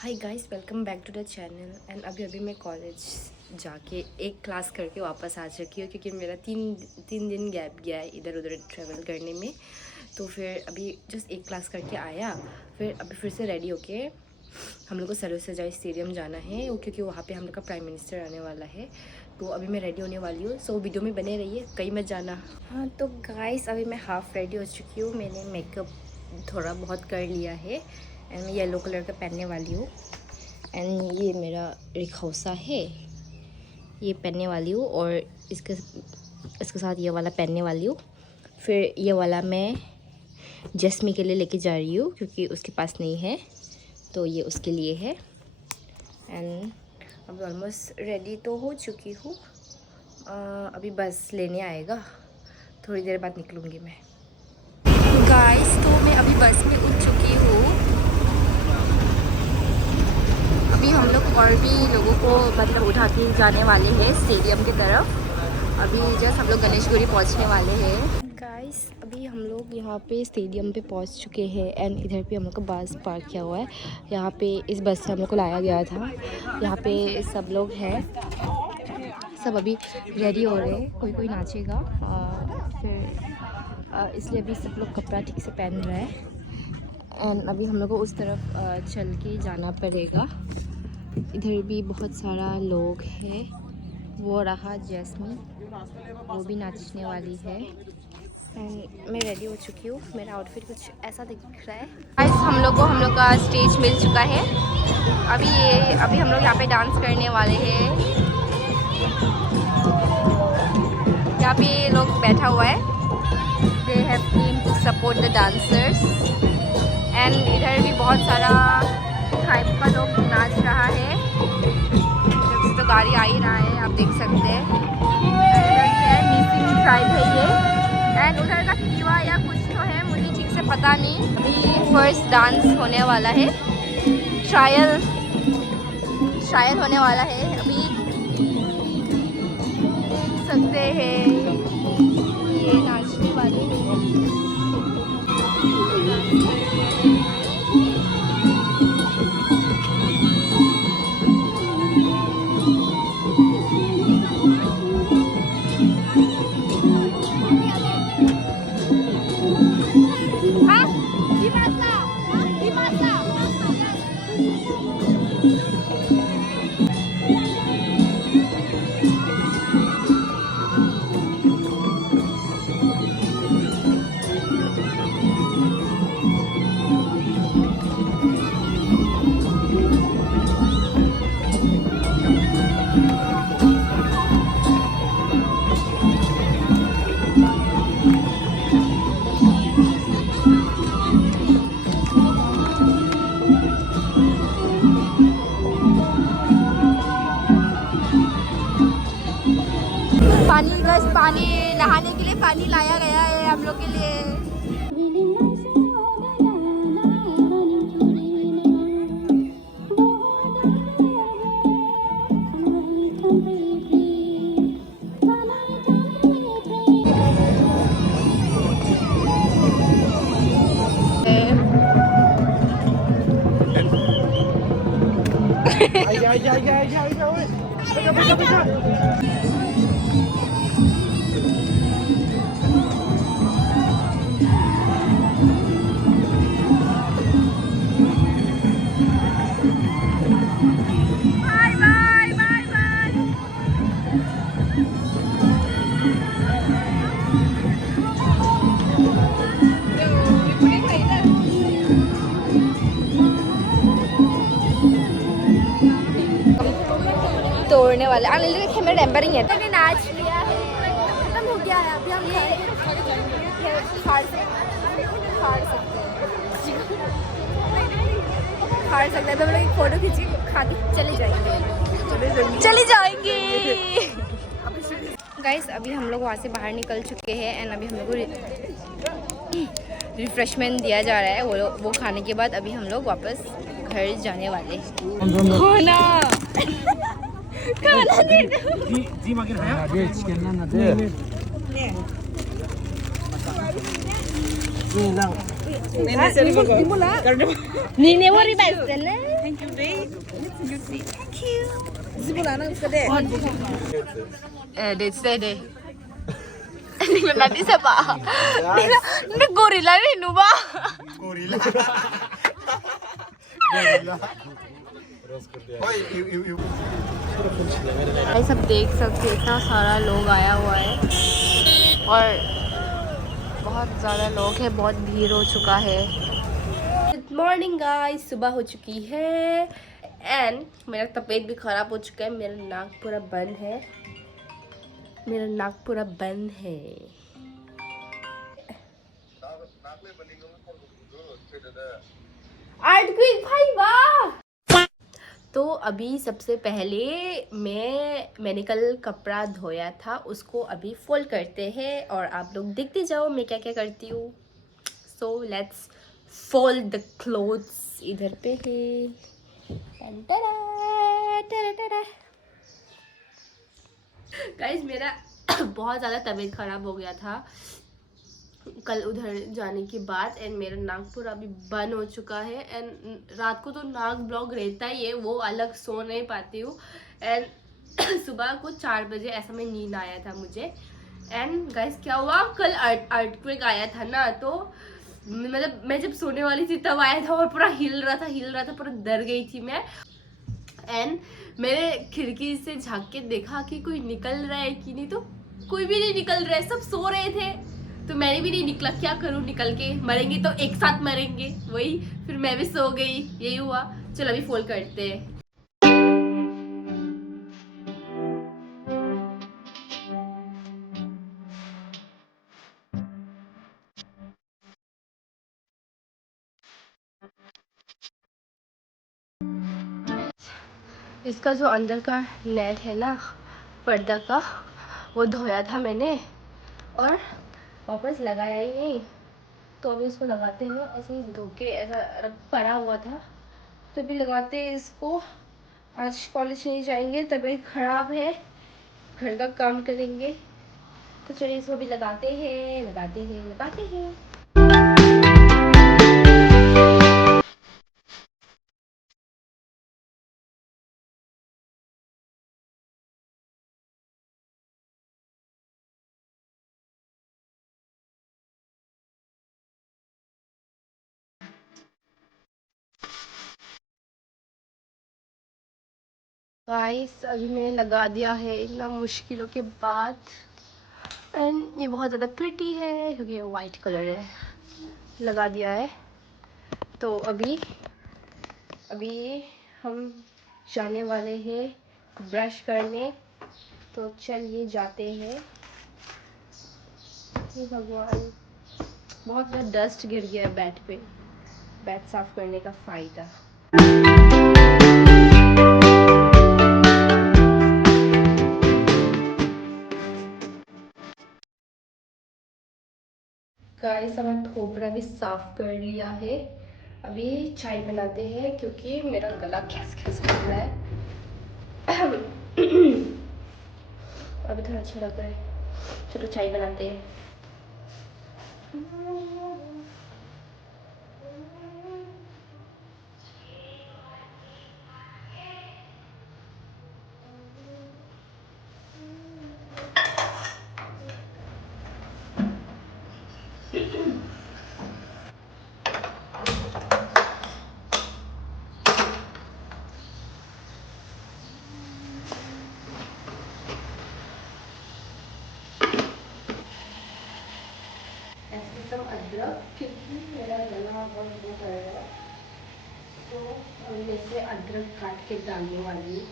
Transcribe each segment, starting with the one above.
Hi guys, welcome back to the channel. And अभी मैं college जाके एक क्लास करके वापस आ चुकी हूँ क्योंकि मेरा तीन दिन गैप गया है इधर उधर ट्रैवल करने में। तो फिर अभी जस्ट एक क्लास करके आया, फिर से रेडी होके हम लोग को सरोसजाई स्टेडियम जाना है क्योंकि वहाँ पे हम लोग का प्राइम मिनिस्टर आने वाला है। तो अभी मैं रेडी होने वाली हूँ, सो वीडियो में बने रहिए, कहीं मत जाना। हाँ तो गाइस, अभी मैं हाफ़ रेडी हो चुकी हूँ। मैंने मेकअप थोड़ा बहुत कर लिया है एंड मैं येलो कलर का पहनने वाली हूँ। एंड ये मेरा रिखौसा है, ये पहनने वाली हूँ। और इसके साथ ये वाला पहनने वाली हूँ। फिर ये वाला मैं जस्मी के लिए लेके जा रही हूँ क्योंकि उसके पास नहीं है, तो ये उसके लिए है। एंड अब ऑलमोस्ट रेडी तो हो चुकी हूँ। अभी बस लेने आएगा, थोड़ी देर बाद निकलूँगी मैं। गाइस, तो मैं अभी बस में उठ चुकी हूँ। अभी हम लोग और भी लोगों को मतलब उठा के जाने वाले हैं स्टेडियम की तरफ। अभी जस्ट हम लोग गणेशगुरी पहुंचने वाले हैं। गाइस, अभी हम लोग यहाँ पे स्टेडियम पे पहुंच चुके हैं एंड इधर पे हम लोग का बस पार्क किया हुआ है। यहाँ पे इस बस से हम लोग को लाया गया था। यहाँ पे सब लोग हैं, सब अभी रेडी हो रहे हैं, कोई कोई नाचेगा। फिर इसलिए अभी सब लोग कपड़ा ठीक से पहन रहे हैं। एंड अभी हम लोग को उस तरफ चल के जाना पड़ेगा। इधर भी बहुत सारा लोग है। वो रहा जैस्मी, वो भी नाचने वाली है। एंड मैं रेडी हो चुकी हूँ, मेरा आउटफिट कुछ ऐसा दिख रहा है। गाइस, हम लोग का स्टेज मिल चुका है। अभी हम लोग यहाँ पे डांस करने वाले हैं। यहाँ पे लोग बैठा हुआ है, they have team to support the dancers. And इधर भी बहुत सारा टाइप का लोग नाच रहा है। तो गाड़ी आ ही रहा है, आप देख सकते हैं। मीटिंग ट्राइब है ये। एंड उधर का कीवा या कुछ तो है, मुझे ठीक से पता नहीं। अभी फर्स्ट डांस होने वाला है, ट्रायल होने वाला है। अभी देख सकते हैं ये नाचने वाले हैं। पानी नहाने के लिए पानी लाया गया है हम लोग के लिए। तोड़ने वाले कैमरा टेम्परिंग है। मैंने नाच लिया है, खत्म हो गया है। अभी हम फाड़ सकते हैं। तो हम लोग एक फ़ोटो खींच के खा के चले जाएंगे। गाइस, अभी हम लोग वहाँ से बाहर निकल चुके हैं एंड अभी हम लोग को रिफ्रेशमेंट दिया जा रहा है। वो खाने के बाद अभी हम लोग वापस घर जाने वाले हैं। खाना Nini mo rin ba? Thank you, babe. Thank you. Simula na ka din. Date stay day. Hindi ko natin sa pa. Hindi gorilla rin, no ba? Gorilla. Guys सब देख सकते हैं इतना सारा लोग आया हुआ है और बहुत ज़्यादा लोग हैं, बहुत भीड़ हो चुका है। गुड मॉर्निंग गाइस, सुबह हो चुकी है एंड मेरा तबीयत भी ख़राब हो चुका है। मेरा नाक पूरा बंद है, मेरा नाक पूरा बंद है। अर्थक्वेक भाई वाह। तो अभी सबसे पहले मैंने कल कपड़ा धोया था, उसको अभी फोल्ड करते हैं और आप लोग देखते जाओ मैं क्या क्या करती हूँ। So let's fold the clothes. इधर पे है गाइस, मेरा बहुत ज़्यादा तबीयत ख़राब हो गया था कल उधर जाने के बाद एंड मेरा नाक पूरा अभी बंद हो चुका है एंड रात को तो नाक ब्लॉक रहता ही है, वो अलग सो नहीं पाती हूँ एंड सुबह को 4 बजे ऐसा में नींद आया था मुझे। एंड गाइस क्या हुआ, कल अर्थक्वेक आया था ना, तो मतलब मैं जब सोने वाली थी तब आया था और पूरा हिल रहा था, पूरा डर गई थी मैं। एंड मैंने खिड़की से झाँक के देखा कि कोई निकल रहा है कि नहीं, तो कोई भी नहीं निकल रहा है, सब सो रहे थे तो मैंने भी नहीं निकला। क्या करूं, निकल के मरेंगे तो एक साथ मरेंगे, वही फिर मैं भी सो गई, यही हुआ। चलो अभी फोल्ड करते हैं। इसका जो अंदर का नेट है ना पर्दा का, वो धोया था मैंने और वापस लगाया ही नहीं, तो अभी इसको लगाते हैं। ऐसे ही धो के ऐसा पड़ा हुआ था तो अभी लगाते हैं इसको। आज कॉलेज नहीं जाएंगे, तबीयत खराब है, घर का काम करेंगे, तो चलिए इसको भी लगाते हैं। गाइस अभी मैंने लगा दिया है इतना मुश्किलों के बाद एंड ये बहुत ज़्यादा प्रिटी है क्योंकि ये वाइट कलर है, लगा दिया है। तो अभी हम जाने वाले हैं ब्रश करने, तो चलिए जाते हैं। हे भगवान, बहुत ज़्यादा डस्ट गिर गया है बेड पे, बेड साफ करने का फ़ायदा। गाइस हमारा ठोपरा भी साफ कर लिया है, अभी चाय बनाते हैं क्योंकि मेरा गला खिस कर रहा है। अभी थोड़ा अच्छा लग रहा है, चलो चाय बनाते हैं। एकदम अदरक, क्योंकि मेरा गला बहुत वो कर रहा है, तो मैं से अदरक काट के डालने वाली हूँ।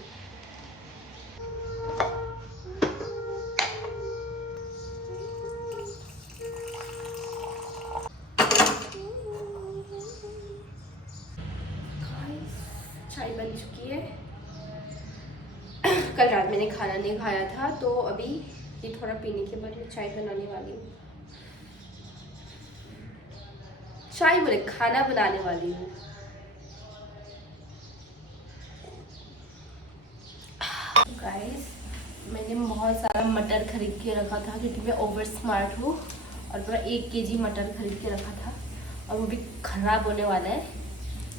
चाय बन चुकी है। कल रात मैंने खाना नहीं खाया था, तो अभी ये थोड़ा पीने के बाद मैं चाय बनाने वाली हूँ। चाय बोले, खाना बनाने वाली हूँ। गाइस मैंने बहुत सारा मटर खरीद के रखा था क्योंकि मैं ओवर स्मार्ट हूँ, और पूरा 1 kg मटर खरीद के रखा था और वो भी ख़राब होने वाला है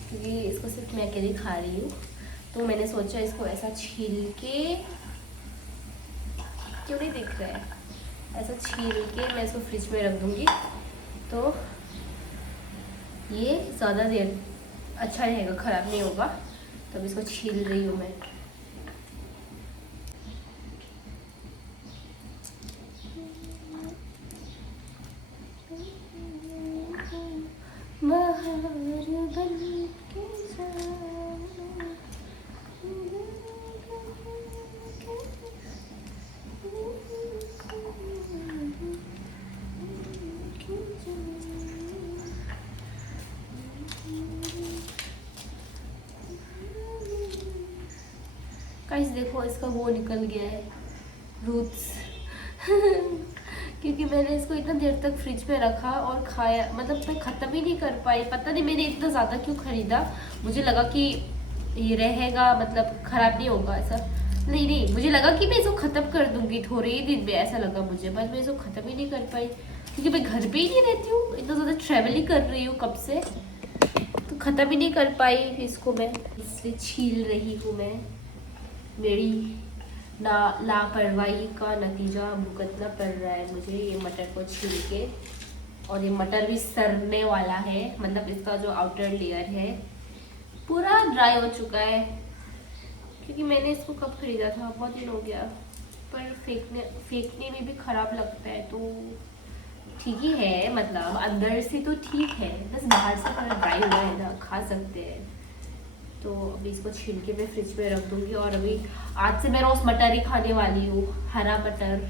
क्योंकि इसको सिर्फ मैं अकेली खा रही हूँ। तो मैंने सोचा इसको ऐसा छील के, क्यों नहीं दिख रहा है, ऐसा छील के मैं इसको फ्रिज में रख दूँगी तो ये ज़्यादा देर अच्छा रहेगा, ख़राब नहीं होगा। तो अब इसको छील रही हूँ मैं। गाइस देखो इसका वो निकल गया है, रूट्स क्योंकि मैंने इसको इतना देर तक फ्रिज में रखा और खाया, मतलब मैं ख़त्म ही नहीं कर पाई। पता नहीं मैंने इतना ज़्यादा क्यों ख़रीदा, मुझे लगा कि ये रहेगा, मतलब ख़राब नहीं होगा ऐसा। नहीं, मुझे लगा कि मैं इसको ख़त्म कर दूंगी थोड़े ही दिन में, ऐसा लगा मुझे, बस मैं इसको ख़त्म ही नहीं कर पाई क्योंकि मैं घर पे ही नहीं रहती हूँ, इतना ज़्यादा ट्रैवल ही कर रही हूँ कब से, तो ख़त्म ही नहीं कर पाई इसको मैं, इसलिए छील रही हूँ मैं। मेरी लापरवाही का नतीजा भुगतना पड़ रहा है मुझे ये मटर को छील के। और ये मटर भी सड़ने वाला है, मतलब इसका जो आउटर लेयर है पूरा ड्राई हो चुका है, क्योंकि मैंने इसको कब खरीदा था, बहुत दिन हो गया। पर फेंकने में भी ख़राब लगता है, तो ठीक ही है, मतलब अंदर से तो ठीक है, बस बाहर से थोड़ा ड्राई हुआ है ना, खा सकते हैं। तो अभी इसको छील के मैं फ्रिज में रख दूंगी। और अभी आज से मैं रोज मटर ही खाने वाली हूँ, हरा मटर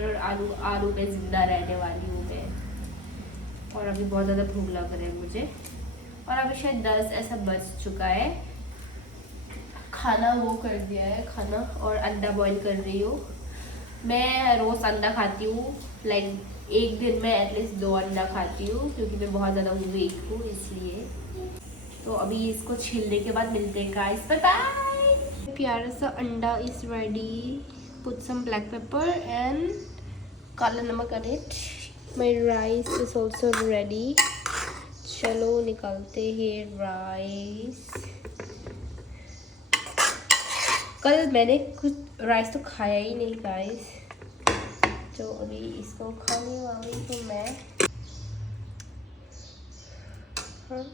और आलू पे जिंदा रहने वाली हूँ मैं। और अभी बहुत ज़्यादा भूख लग रहा है मुझे, और अभी शायद 10 ऐसा बज चुका है। खाना वो कर दिया है खाना, और अंडा बॉईल कर रही हूँ। मैं रोज़ अंडा खाती हूँ, लाइक एक दिन में एटलीस्ट 2 अंडा खाती हूँ, क्योंकि मैं बहुत ज़्यादा वीक हूँ इसलिए। तो अभी इसको छीलने के बाद मिलते हैं गाइस, बाय बाय। प्यारा सा अंडा is ready, put some black pepper and काला नमक on it. My rice is also ready. चलो निकालते हैं राइस। कल मैंने कुछ राइस तो खाया ही नहीं गाइस, तो अभी इसको खाने वाली हूँ मैं। हाँ।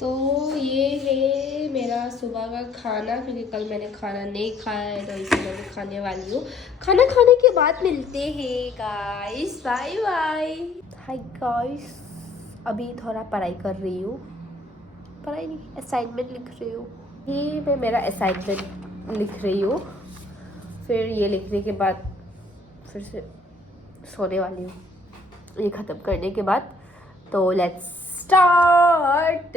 तो ये है मेरा सुबह का खाना, क्योंकि कल मैंने खाना नहीं खाया है, तो इसलिए मैं खाने वाली हूँ। खाना खाने के बाद मिलते हैं guys, bye bye. Hi guys, अभी थोड़ा पढ़ाई कर रही हूँ, पढ़ाई नहीं, असाइनमेंट लिख रही हूँ। ये मैं मेरा असाइनमेंट लिख रही हूँ, फिर ये लिखने के बाद फिर से सोने वाली हूँ, ये ख़त्म करने के बाद। तो लेट्स स्टार्ट।